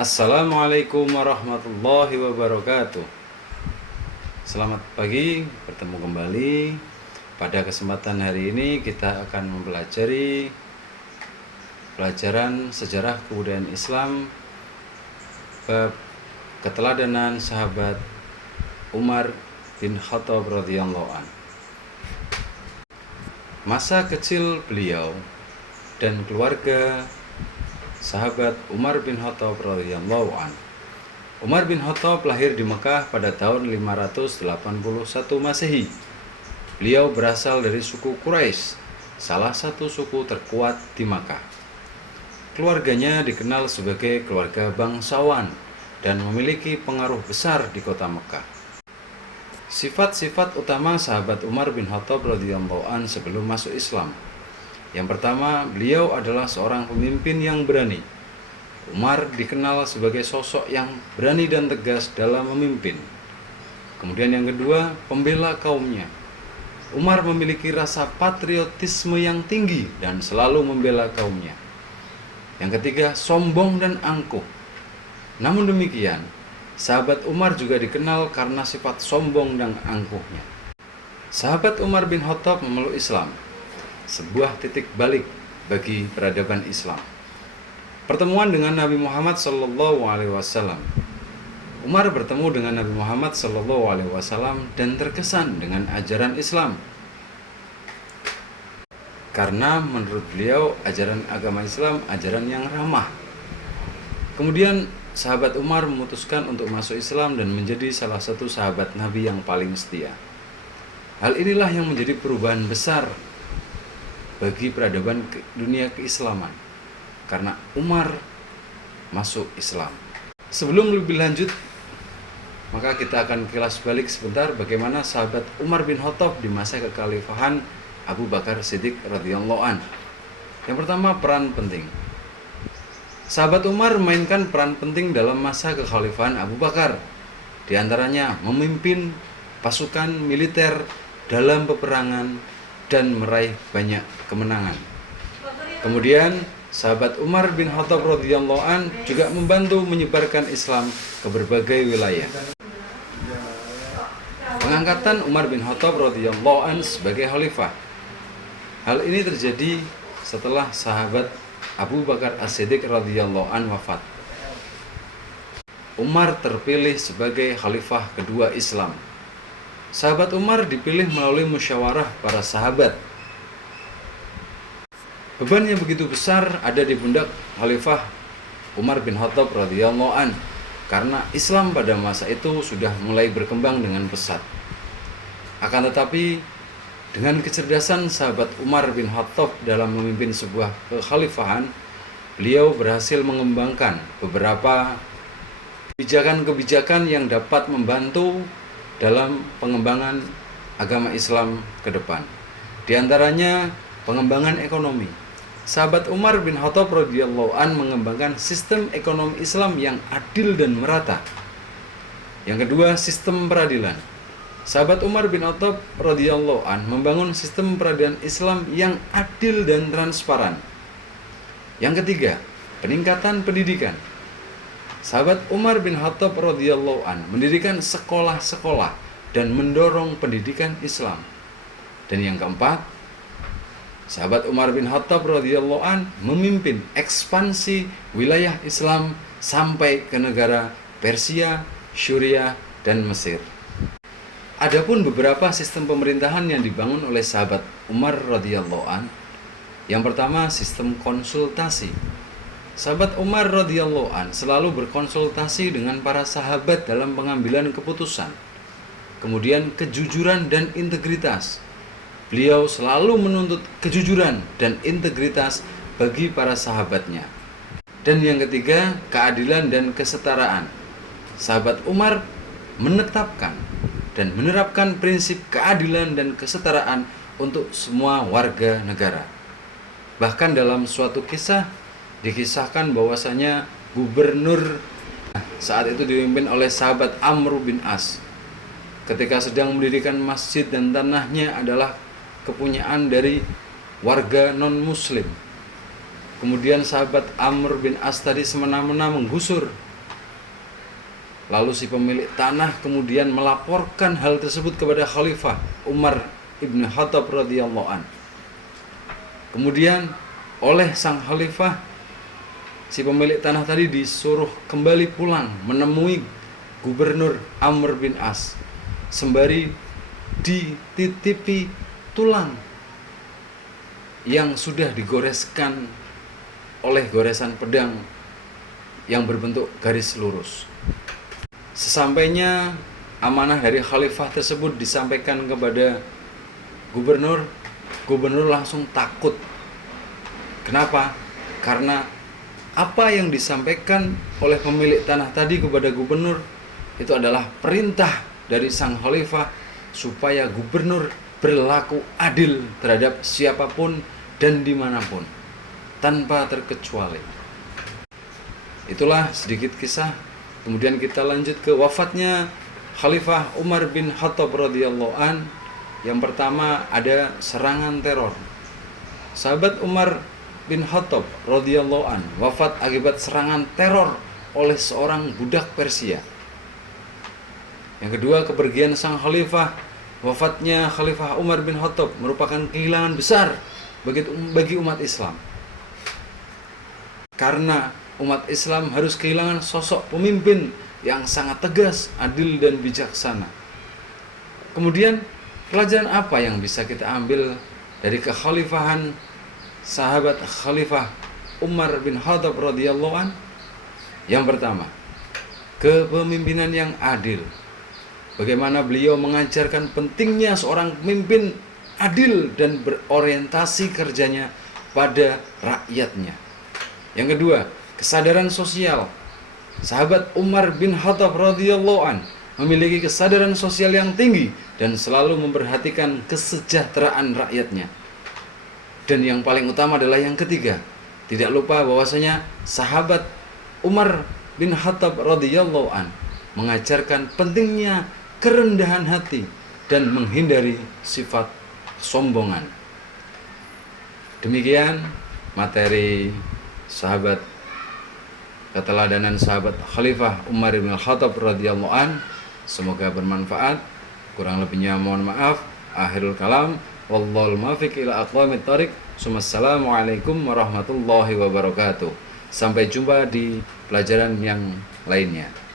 Assalamualaikum warahmatullahi wabarakatuh. Selamat pagi, bertemu kembali. Pada kesempatan hari ini kita akan mempelajari pelajaran sejarah kebudayaan Islam bab keteladanan sahabat Umar bin Khattab radhiyallahu an. Masa kecil beliau dan keluarga sahabat Umar bin Khattab radhiyallahu an. Umar bin Khattab lahir di Mekah pada tahun 581 Masehi. Beliau berasal dari suku Quraisy, salah satu suku terkuat di Makkah. Keluarganya dikenal sebagai keluarga bangsawan dan memiliki pengaruh besar di kota Mekah. Sifat-sifat utama sahabat Umar bin Khattab radhiyallahu an sebelum masuk Islam. Yang pertama, beliau adalah seorang pemimpin yang berani. Umar dikenal sebagai sosok yang berani dan tegas dalam memimpin. Kemudian yang kedua, pembela kaumnya. Umar memiliki rasa patriotisme yang tinggi dan selalu membela kaumnya. Yang ketiga, sombong dan angkuh. Namun demikian, sahabat Umar juga dikenal karena sifat sombong dan angkuhnya. Sahabat Umar bin Khattab memeluk Islam, sebuah titik balik bagi peradaban Islam. Pertemuan dengan Nabi Muhammad SAW. Umar bertemu dengan Nabi Muhammad SAW dan terkesan dengan ajaran Islam. Karena menurut beliau ajaran agama Islam ajaran yang ramah. Kemudian sahabat Umar memutuskan untuk masuk Islam dan menjadi salah satu sahabat Nabi yang paling setia. Hal inilah yang menjadi perubahan besar bagi peradaban dunia keislaman, karena Umar masuk Islam. Sebelum lebih lanjut, maka kita akan kilas balik sebentar bagaimana sahabat Umar bin Khattab di masa kekhalifahan Abu Bakar Siddiq radhiyallahu an. Yang pertama, peran penting. Sahabat Umar memainkan peran penting dalam masa kekhalifahan Abu Bakar. Di antaranya memimpin pasukan militer dalam peperangan dan meraih banyak kemenangan. Kemudian sahabat Umar bin Khattab radhiyallahu an juga membantu menyebarkan Islam ke berbagai wilayah. Pengangkatan Umar bin Khattab radhiyallahu an sebagai khalifah. Hal ini terjadi setelah sahabat Abu Bakar As-Siddiq radhiyallahu an wafat. Umar terpilih sebagai khalifah kedua Islam. Sahabat Umar dipilih melalui musyawarah para sahabat. Beban yang begitu besar ada di pundak Khalifah Umar bin Khattab radhiyallahu an karena Islam pada masa itu sudah mulai berkembang dengan pesat. Akan tetapi dengan kecerdasan sahabat Umar bin Khattab dalam memimpin sebuah kekhalifahan, beliau berhasil mengembangkan beberapa kebijakan-kebijakan yang dapat membantu dalam pengembangan agama Islam ke depan. Di antaranya pengembangan ekonomi. Sahabat Umar bin Khattab radhiyallahu an mengembangkan sistem ekonomi Islam yang adil dan merata. Yang kedua, sistem peradilan. Sahabat Umar bin Khattab radhiyallahu an membangun sistem peradilan Islam yang adil dan transparan. Yang ketiga, peningkatan pendidikan. Sahabat Umar bin Khattab radhiyallahu an mendirikan sekolah-sekolah dan mendorong pendidikan Islam. Dan yang keempat, sahabat Umar bin Khattab radhiyallahu an memimpin ekspansi wilayah Islam sampai ke negara Persia, Syria, dan Mesir. Adapun beberapa sistem pemerintahan yang dibangun oleh sahabat Umar radhiyallahu an. Yang pertama, sistem konsultasi. Sahabat Umar radhiyallahu an selalu berkonsultasi dengan para sahabat dalam pengambilan keputusan. Kemudian kejujuran dan integritas. Beliau selalu menuntut kejujuran dan integritas bagi para sahabatnya. Dan yang ketiga, keadilan dan kesetaraan. Sahabat Umar menetapkan dan menerapkan prinsip keadilan dan kesetaraan untuk semua warga negara. Bahkan dalam suatu kisah dikisahkan bahwasanya gubernur saat itu dipimpin oleh sahabat Amr bin As. Ketika sedang mendirikan masjid dan tanahnya adalah kepunyaan dari warga non-muslim. Kemudian sahabat Amr bin As tadi semena-mena menggusur Lalu si pemilik tanah kemudian melaporkan hal tersebut kepada Khalifah Umar ibn Khattab radhiyallahu an. Kemudian oleh sang khalifah, si pemilik tanah tadi disuruh kembali pulang menemui Gubernur Amr bin As, sembari dititipi tulang yang sudah digoreskan oleh goresan pedang yang berbentuk garis lurus. Sesampainya amanah dari khalifah tersebut disampaikan kepada gubernur, gubernur langsung takut. Kenapa? Karena apa yang disampaikan oleh pemilik tanah tadi kepada gubernur itu adalah perintah dari sang khalifah supaya gubernur berlaku adil terhadap siapapun dan dimanapun tanpa terkecuali. Itulah sedikit kisah. Kemudian kita lanjut ke wafatnya Khalifah Umar bin Khattab radhiyallahu an. Yang pertama ada serangan teror. Sahabat Umar bin Khattab radhiyallahu an wafat akibat serangan teror oleh seorang budak Persia. Yang kedua, kepergian sang khalifah. Wafatnya Khalifah Umar bin Khattab merupakan kehilangan besar bagi umat Islam. Karena umat Islam harus kehilangan sosok pemimpin yang sangat tegas, adil dan bijaksana. Kemudian pelajaran apa yang bisa kita ambil dari kekhalifahan sahabat Khalifah Umar bin Khattab radhiyallahu an? Yang pertama, kepemimpinan yang adil. Bagaimana beliau mengajarkan pentingnya seorang pemimpin adil dan berorientasi kerjanya pada rakyatnya. Yang kedua, kesadaran sosial. Sahabat Umar bin Khattab radhiyallahu an memiliki kesadaran sosial yang tinggi dan selalu memperhatikan kesejahteraan rakyatnya. Dan yang paling utama adalah yang ketiga, tidak lupa bahwasanya sahabat Umar bin Khattab radhiyallahu an mengajarkan pentingnya kerendahan hati dan menghindari sifat kesombongan. Demikian materi sahabat keteladanan sahabat Khalifah Umar bin Khattab radhiyallahu an. Semoga bermanfaat. Kurang lebihnya mohon maaf. Akhirul kalam, wallahul muwaffiq ila aqwamit thoriq. Assalamualaikum warahmatullahi wabarakatuh. Sampai jumpa di pelajaran yang lainnya.